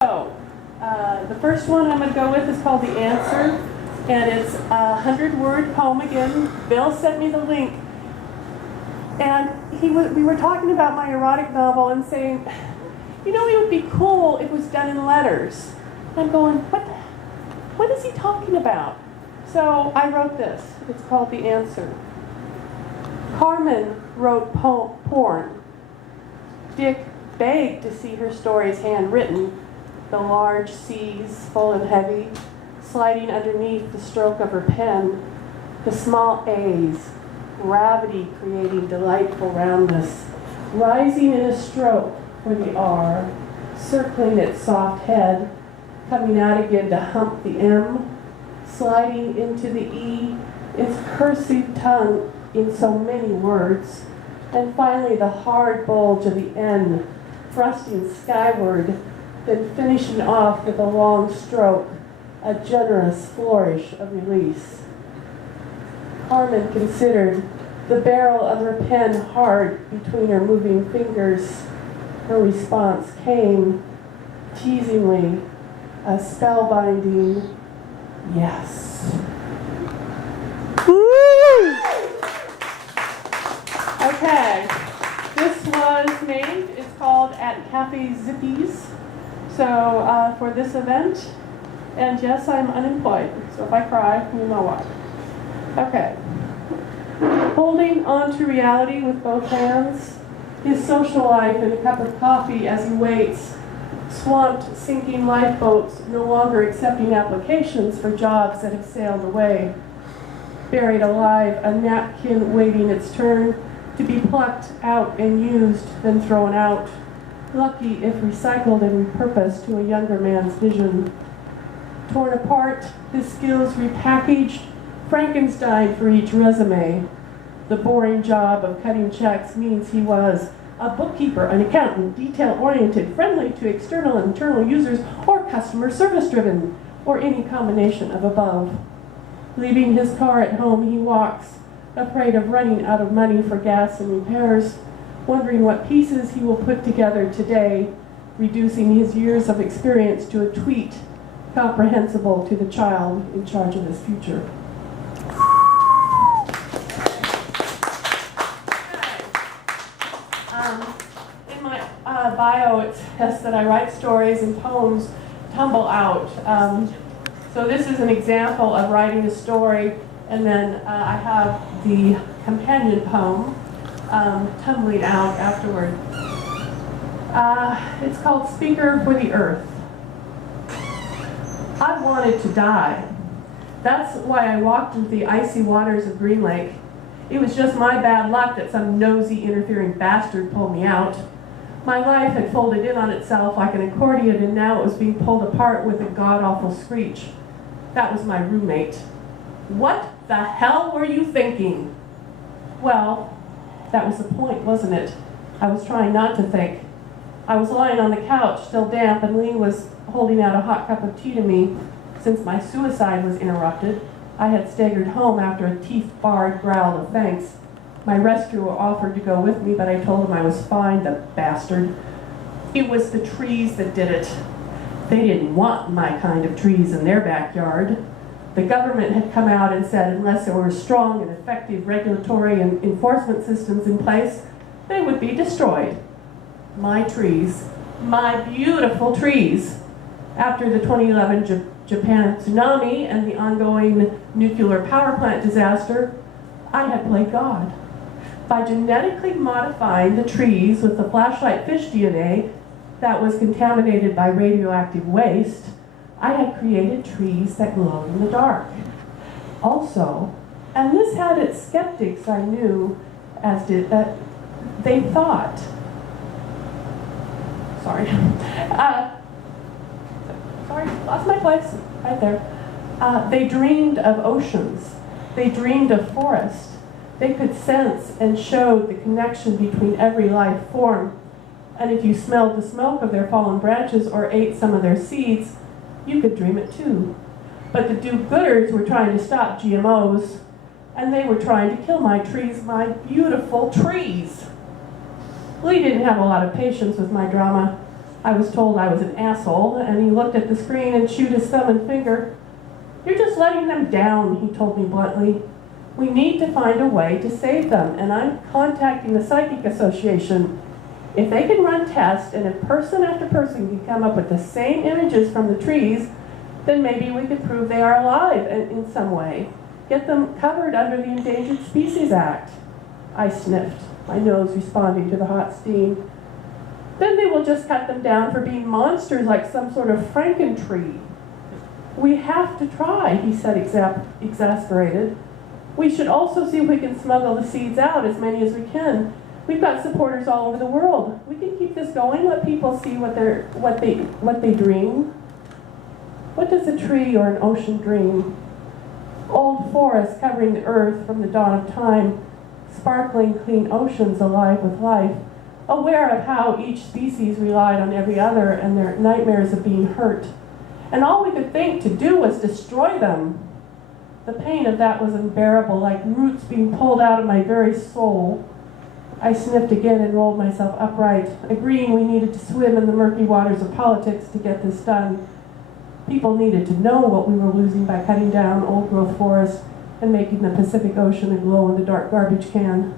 So, the first one I'm going to go with is called The Answer, and it's a 100-word poem again. Bill sent me the link, and we were talking about my erotic novel and saying, you know, it would be cool if it was done in letters. And I'm going, what is he talking about? So I wrote this. It's called The Answer. Carmen wrote porn. Dick begged to see her stories handwritten, the large C's full and heavy, sliding underneath the stroke of her pen, the small A's, gravity creating delightful roundness, rising in a stroke for the R, circling its soft head, coming out again to hump the M, sliding into the E, its cursive tongue in so many words, and finally the hard bulge of the N, thrusting skyward, then finishing off with a long stroke, a generous flourish of release. Carmen considered the barrel of her pen hard between her moving fingers. Her response came, teasingly, a spellbinding yes. Woo! Okay, this was made, it's called at Cafe Zippys. So for this event, and yes, I'm unemployed, so if I cry, you know why. Okay. Holding on to reality with both hands, his social life and a cup of coffee as he waits, swamped sinking lifeboats no longer accepting applications for jobs that have sailed away, buried alive, a napkin waiting its turn to be plucked out and used, then thrown out, lucky if recycled and repurposed to a younger man's vision. Torn apart, his skills repackaged, Frankenstein for each resume. The boring job of cutting checks means he was a bookkeeper, an accountant, detail-oriented, friendly to external and internal users, or customer service-driven, or any combination of above. Leaving his car at home, he walks, afraid of running out of money for gas and repairs, wondering what pieces he will put together today, reducing his years of experience to a tweet comprehensible to the child in charge of his future. In my bio, it says that I write stories and poems tumble out. So this is an example of writing a story, and then I have the companion poem tumbling out afterward. It's called Speaker for the Earth. I wanted to die. That's why I walked into the icy waters of Green Lake. It was just my bad luck that some nosy, interfering bastard pulled me out. My life had folded in on itself like an accordion, and now it was being pulled apart with a god-awful screech. That was my roommate. What the hell were you thinking? Well, that was the point, wasn't it? I was trying not to think. I was lying on the couch, still damp, and Lee was holding out a hot cup of tea to me. Since my suicide was interrupted, I had staggered home after a teeth-barred growl of thanks. My rescuer offered to go with me, but I told him I was fine, the bastard. It was the trees that did it. They didn't want my kind of trees in their backyard. The government had come out and said unless there were strong and effective regulatory and enforcement systems in place, they would be destroyed. My trees, my beautiful trees. After the 2011 Japan tsunami and the ongoing nuclear power plant disaster, I had played God. By genetically modifying the trees with the flashlight fish DNA that was contaminated by radioactive waste, I had created trees that glowed in the dark. Also, and this had its skeptics, I knew, as did they thought. Sorry, lost my place, right there. They dreamed of oceans. They dreamed of forests. They could sense and show the connection between every life form. And if you smelled the smoke of their fallen branches or ate some of their seeds, you could dream it too. But the do-gooders were trying to stop GMOs, and they were trying to kill my trees, my beautiful trees. Lee didn't have a lot of patience with my drama. I was told I was an asshole, and he looked at the screen and chewed his thumb and finger. "You're just letting them down," he told me bluntly. "We need to find a way to save them, and I'm contacting the Psychic Association. If they can run tests, and if person after person can come up with the same images from the trees, then maybe we could prove they are alive in some way. Get them covered under the Endangered Species Act." I sniffed, my nose responding to the hot steam. "Then they will just cut them down for being monsters like some sort of Frankentree." "We have to try," he said, exasperated. "We should also see if we can smuggle the seeds out, as many as we can. We've got supporters all over the world. We can keep this going, let people see what they dream." What does a tree or an ocean dream? Old forests covering the earth from the dawn of time, sparkling clean oceans alive with life, aware of how each species relied on every other and their nightmares of being hurt. And all we could think to do was destroy them. The pain of that was unbearable, like roots being pulled out of my very soul. I sniffed again and rolled myself upright, agreeing we needed to swim in the murky waters of politics to get this done. People needed to know what we were losing by cutting down old-growth forests and making the Pacific Ocean a glow-in-the-dark garbage can.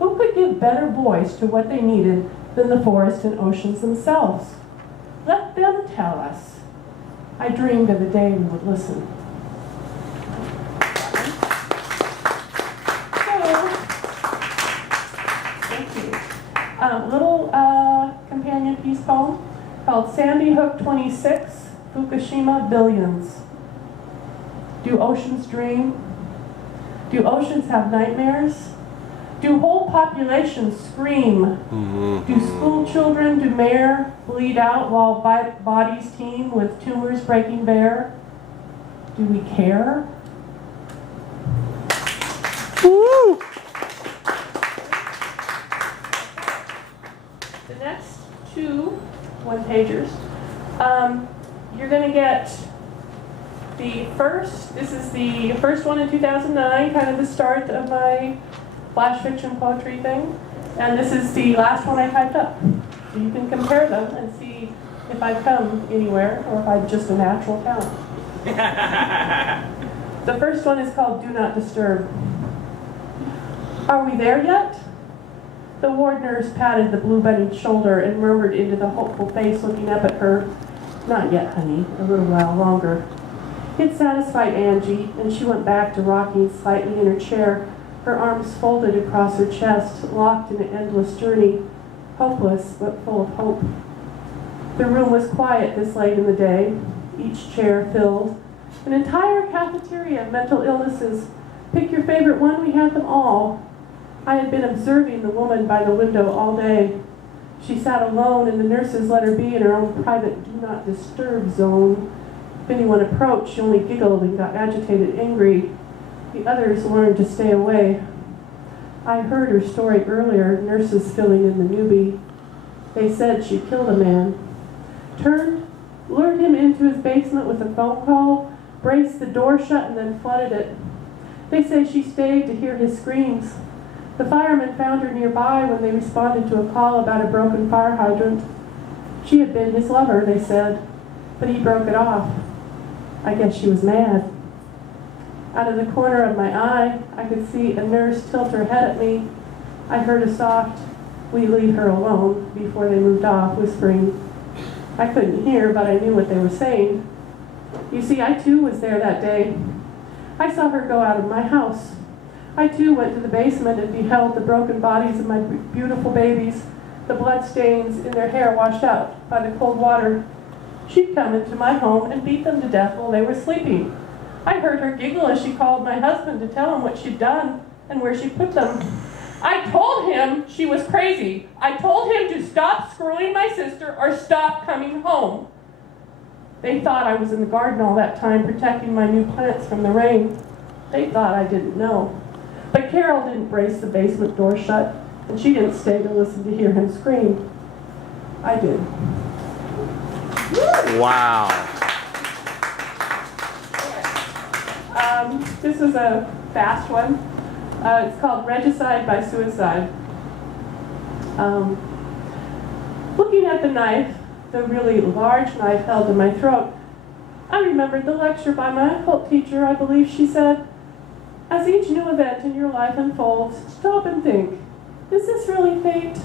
Who could give better voice to what they needed than the forests and oceans themselves? Let them tell us. I dreamed of a day we would listen. Little companion piece poem called Sandy Hook 26, Fukushima Billions. Do oceans dream? Do oceans have nightmares? Do whole populations scream? Do school children, do mayor bleed out while bodies teem with tumors breaking bare? Do we care? Woo! The next two one-pagers, you're going to get the first, this is the first one in 2009, kind of the start of my flash fiction poetry thing, and this is the last one I typed up. So you can compare them and see if I've come anywhere or if I'm just a natural talent. The first one is called Do Not Disturb. Are we there yet? The ward nurse patted the blue-bunny's shoulder and murmured into the hopeful face looking up at her, "Not yet, honey, a little while longer." It satisfied Angie, and she went back to rocking slightly in her chair, her arms folded across her chest, locked in an endless journey, hopeless but full of hope. The room was quiet this late in the day, each chair filled. An entire cafeteria of mental illnesses. Pick your favorite one, we had them all. I had been observing the woman by the window all day. She sat alone, and the nurses let her be in her own private do not disturb zone. If anyone approached, she only giggled and got agitated, angry. The others learned to stay away. I heard her story earlier, nurses filling in the newbie. They said she killed a man. Lured him into his basement with a phone call, braced the door shut, and then flooded it. They say she stayed to hear his screams. The firemen found her nearby when they responded to a call about a broken fire hydrant. She had been his lover, they said, but he broke it off. I guess she was mad. Out of the corner of my eye, I could see a nurse tilt her head at me. I heard a soft, "We leave her alone," before they moved off, whispering. I couldn't hear, but I knew what they were saying. You see, I too was there that day. I saw her go out of my house. I too went to the basement and beheld the broken bodies of my beautiful babies, the blood stains in their hair washed out by the cold water. She'd come into my home and beat them to death while they were sleeping. I heard her giggle as she called my husband to tell him what she'd done and where she put them. I told him she was crazy. I told him to stop screwing my sister or stop coming home. They thought I was in the garden all that time protecting my new plants from the rain. They thought I didn't know. But Carol didn't brace the basement door shut, and she didn't stay to listen to hear him scream. I did. Wow. This is a fast one. It's called Regicide by Suicide. Looking at the knife, the really large knife held to my throat, I remembered the lecture by my occult teacher. I believe she said, "As each new event in your life unfolds, stop and think, is this really fate?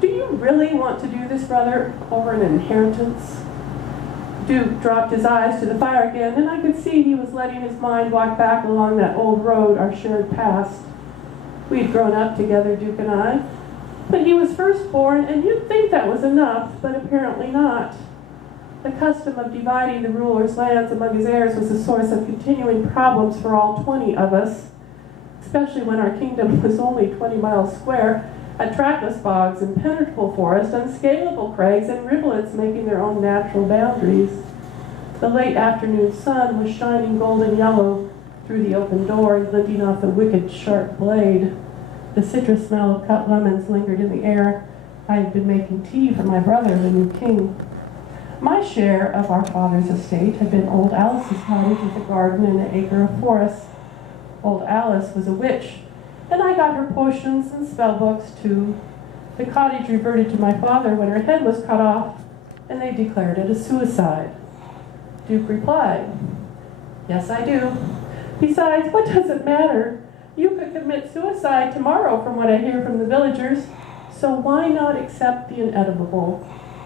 Do you really want to do this, brother, over an inheritance?" Duke dropped his eyes to the fire again, and I could see he was letting his mind walk back along that old road, our shared past. We'd grown up together, Duke and I, but he was firstborn, and you'd think that was enough, but apparently not. The custom of dividing the ruler's lands among his heirs was a source of continuing problems for all 20 of us, especially when our kingdom was only 20 miles square, had trackless bogs, impenetrable forest, unscalable crags, and rivulets making their own natural boundaries. The late afternoon sun was shining golden yellow through the open door, glinting off the wicked sharp blade. The citrus smell of cut lemons lingered in the air. I had been making tea for my brother, the new king. My share of our father's estate had been old Alice's cottage with a garden and an acre of forest. Old Alice was a witch, and I got her potions and spell books too. The cottage reverted to my father when her head was cut off, and they declared it a suicide. Duke replied, "Yes, I do. Besides, what does it matter? You could commit suicide tomorrow from what I hear from the villagers, so why not accept the inedible?"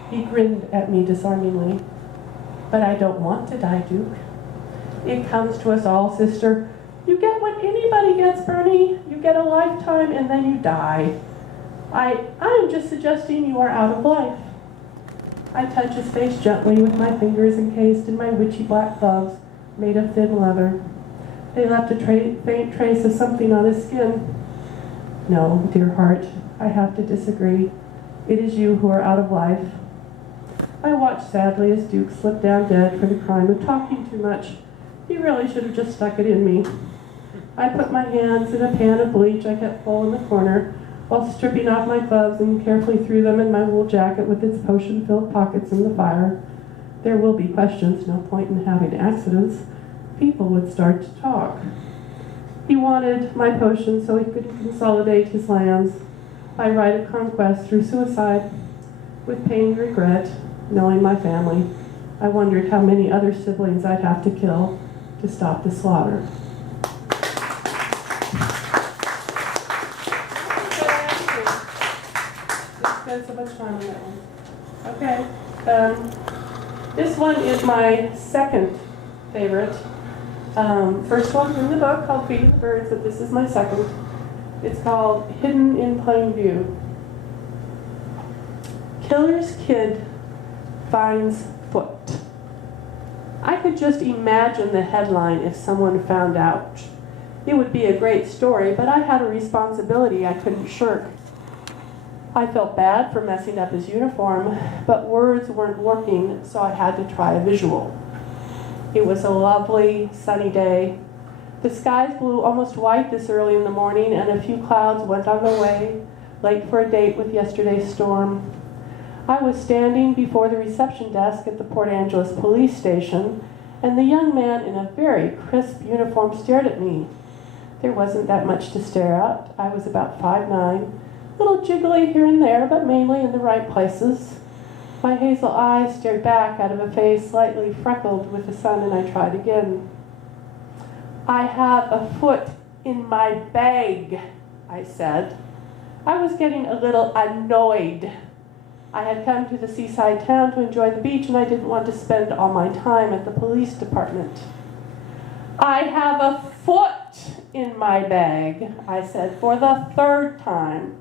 He grinned at me disarmingly. "But I don't want to die, Duke. It comes to us all, sister. You get what anybody gets, Bernie. You get a lifetime and then you die. I am just suggesting you are out of life." I touched his face gently with my fingers encased in my witchy black gloves made of thin leather. They left a faint trace of something on his skin. "No, dear heart, I have to disagree. It is you who are out of life." I watched sadly as Duke slipped down dead for the crime of talking too much. He really should have just stuck it in me. I put my hands in a pan of bleach I kept full in the corner, while stripping off my gloves and carefully threw them in my wool jacket with its potion-filled pockets in the fire. There will be questions, no point in having accidents. People would start to talk. He wanted my potion so he could consolidate his lands by right of conquest through suicide. With pain and regret, knowing my family, I wondered how many other siblings I'd have to kill to stop the slaughter. Spend so much time on that one. Okay. This one is my second favorite. First one's in the book called Feeding the Birds, but this is my second. It's called Hidden in Plain View. Killer's kid finds foot. I could just imagine the headline if someone found out. It would be a great story, but I had a responsibility I couldn't shirk. I felt bad for messing up his uniform, but words weren't working, so I had to try a visual. It was a lovely, sunny day. The skies blew almost white this early in the morning, and a few clouds went on their way, late for a date with yesterday's storm. I was standing before the reception desk at the Port Angeles police station, and the young man in a very crisp uniform stared at me. There wasn't that much to stare at. I was about 5'9", a little jiggly here and there, but mainly in the right places. My hazel eyes stared back out of a face slightly freckled with the sun, and I tried again. "I have a foot in my bag," I said. I was getting a little annoyed. I had come to the seaside town to enjoy the beach, and I didn't want to spend all my time at the police department. "I have a foot in my bag," I said for the third time.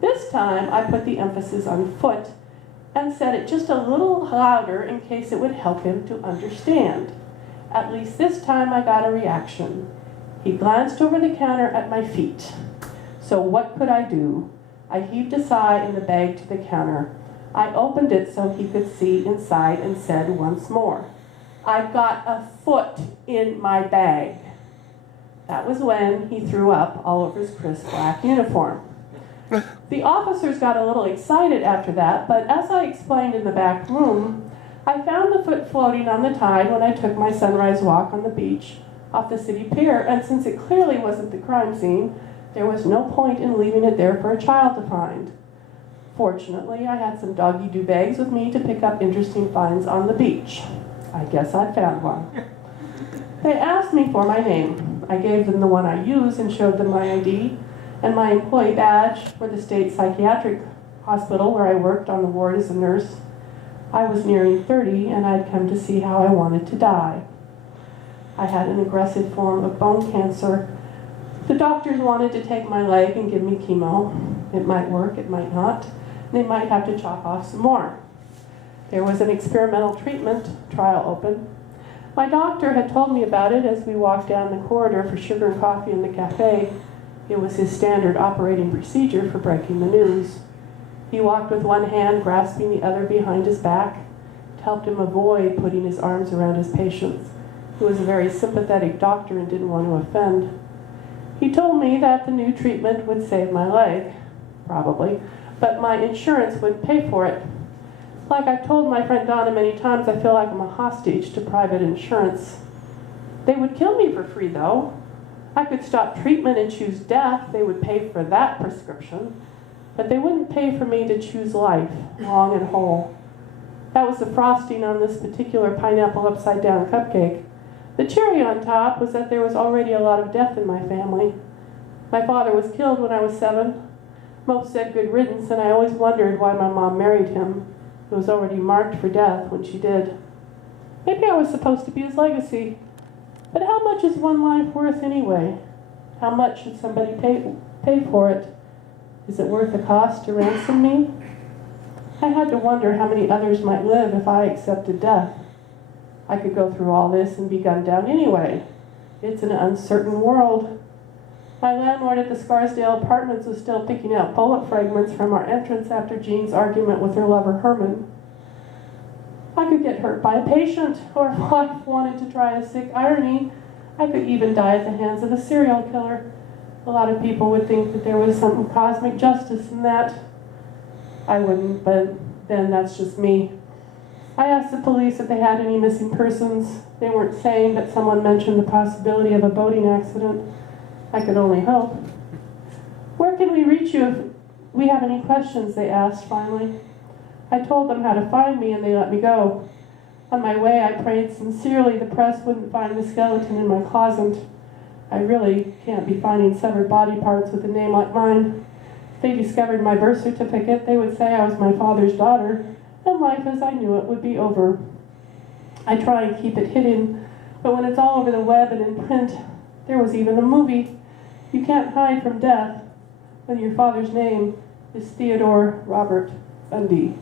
This time I put the emphasis on foot and said it just a little louder in case it would help him to understand. At least this time I got a reaction. He glanced over the counter at my feet. So what could I do? I heaved a sigh and the bag to the counter. I opened it so he could see inside and said once more, "I've got a foot in my bag." That was when he threw up all over his crisp black uniform. The officers got a little excited after that, but as I explained in the back room, I found the foot floating on the tide when I took my sunrise walk on the beach off the city pier, and since it clearly wasn't the crime scene, there was no point in leaving it there for a child to find. Fortunately, I had some doggy-doo bags with me to pick up interesting finds on the beach. I guess I found one. They asked me for my name. I gave them the one I use and showed them my ID and my employee badge for the state psychiatric hospital where I worked on the ward as a nurse. I was nearing 30 and I'd come to see how I wanted to die. I had an aggressive form of bone cancer. The doctors wanted to take my leg and give me chemo. It might work, it might not. They might have to chop off some more. There was an experimental treatment trial open. My doctor had told me about it as we walked down the corridor for sugar and coffee in the cafe. It was his standard operating procedure for breaking the news. He walked with one hand, grasping the other behind his back. It helped him avoid putting his arms around his patients. He was a very sympathetic doctor and didn't want to offend. He told me that the new treatment would save my leg, probably, but my insurance wouldn't pay for it. Like I've told my friend Donna many times, I feel like I'm a hostage to private insurance. They would kill me for free, though. I could stop treatment and choose death. They would pay for that prescription. But they wouldn't pay for me to choose life, long and whole. That was the frosting on this particular pineapple upside-down cupcake. The cherry on top was that there was already a lot of death in my family. My father was killed when I was 7. Most said good riddance, and I always wondered why my mom married him. It was already marked for death when she did. Maybe I was supposed to be his legacy. But how much is one life worth anyway? How much should somebody pay for it? Is it worth the cost to ransom me? I had to wonder how many others might live if I accepted death. I could go through all this and be gunned down anyway. It's an uncertain world. My landlord at the Scarsdale Apartments was still picking out bullet fragments from our entrance after Jean's argument with her lover Herman. I could get hurt by a patient, or if life wanted to try a sick irony, I could even die at the hands of a serial killer. A lot of people would think that there was some cosmic justice in that. I wouldn't, but then that's just me. I asked the police if they had any missing persons. They weren't saying, but someone mentioned the possibility of a boating accident. I could only hope. Where can we reach you if we have any questions, they asked finally. I told them how to find me and they let me go. On my way, I prayed sincerely the press wouldn't find the skeleton in my closet. I really can't be finding severed body parts with a name like mine. If they discovered my birth certificate, they would say I was my father's daughter, and life as I knew it would be over. I try and keep it hidden, but when it's all over the web and in print, there was even a movie. You can't hide from death when your father's name is Theodore Robert Bundy.